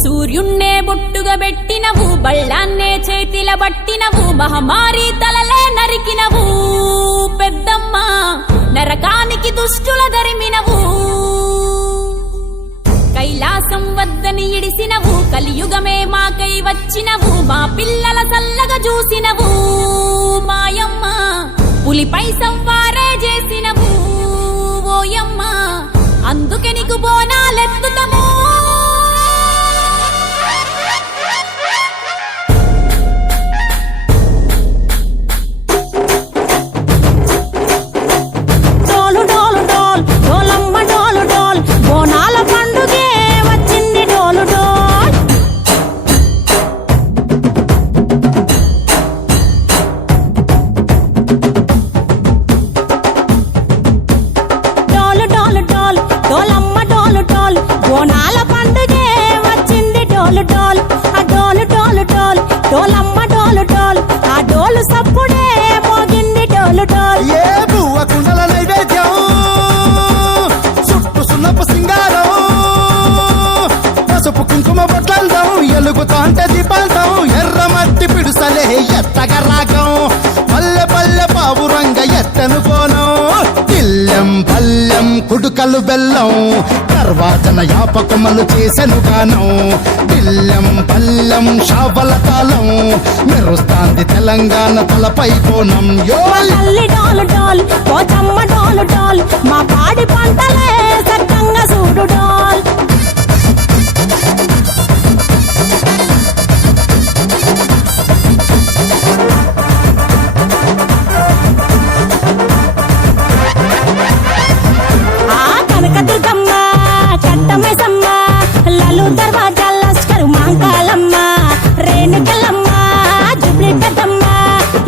సూర్యున్నే బొట్టుగా పెట్టినవు, బళ్ళాన్నే చేతిల బట్టినవు, మహమారి తలలే నరికినవు పెద్దమ్మ, నరకానికి దుష్టుల దరిమినవు. కైలాసం వద్దని ఇడిసినవు, కలియుగమే మాకై వచ్చినవు, మా పిల్లల చల్లగా చూసినవు మాయమ్మ, పులిపై సంవారే చేసినవు ఓయమ్మ, అందుకే నీకు బోనాలెత్తుతము. బోనాల పండుగే వచ్చింది డోలు డోల్, ఆ డోలు డోలు డోల్, డోలమ్మ డోలు డోల్, ఆ డోలు సప్పుడే మోగింది డోలు డోల్. ఏ బువ్వ కుండల నైవేద్యం, చుట్టు సున్నపు సింగారం, పసుపు కుంకుమ బొట్లల్దాం, ఎలుగుతాంటే దీపాల్దాం, ఎర్ర మట్టి పిడుసలే ఎత్తగా రాగం, పల్లె పల్లె పావురంగ ఎత్తను కోనం, తిల్లెం పల్లెం కుడుకలు బెల్లం, తర్వాతన యాపకమలు చేసెను గానం, పిల్లెం పల్లెం షావల తాళం, మెరుస్తాంది తెలంగాణ తలపై కోణం. తల్లి డోలు డోల్, పోచమ్మ డోలు డోల్, మా పాడి పంటలే సక్కంగా చూడు డోల్. కనకదుర్గమ్మ కట్టమైసమ్మ, లలు దర్వాజా లస్కరు మాంకాలమ్మ, రేణుకెళ్ళమ్మ జుబ్లి పెద్దమ్మ,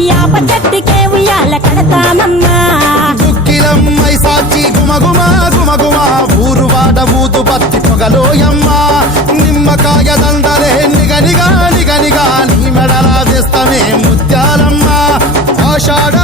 యాప చెట్టుకే ఉయ్యాల కడతామమ్మ. దుక్కిలమ్మై సాచి గుమగుమ గుమగుమ, ఊరు వాడ ఊదు బత్తి పొగలోయమ్మ, నిమ్మకాయ దండలే నిగనిగా నిగనిగా, నీ మెడలా వేస్తమే ముత్యాలమ్మ, ఆషాఢ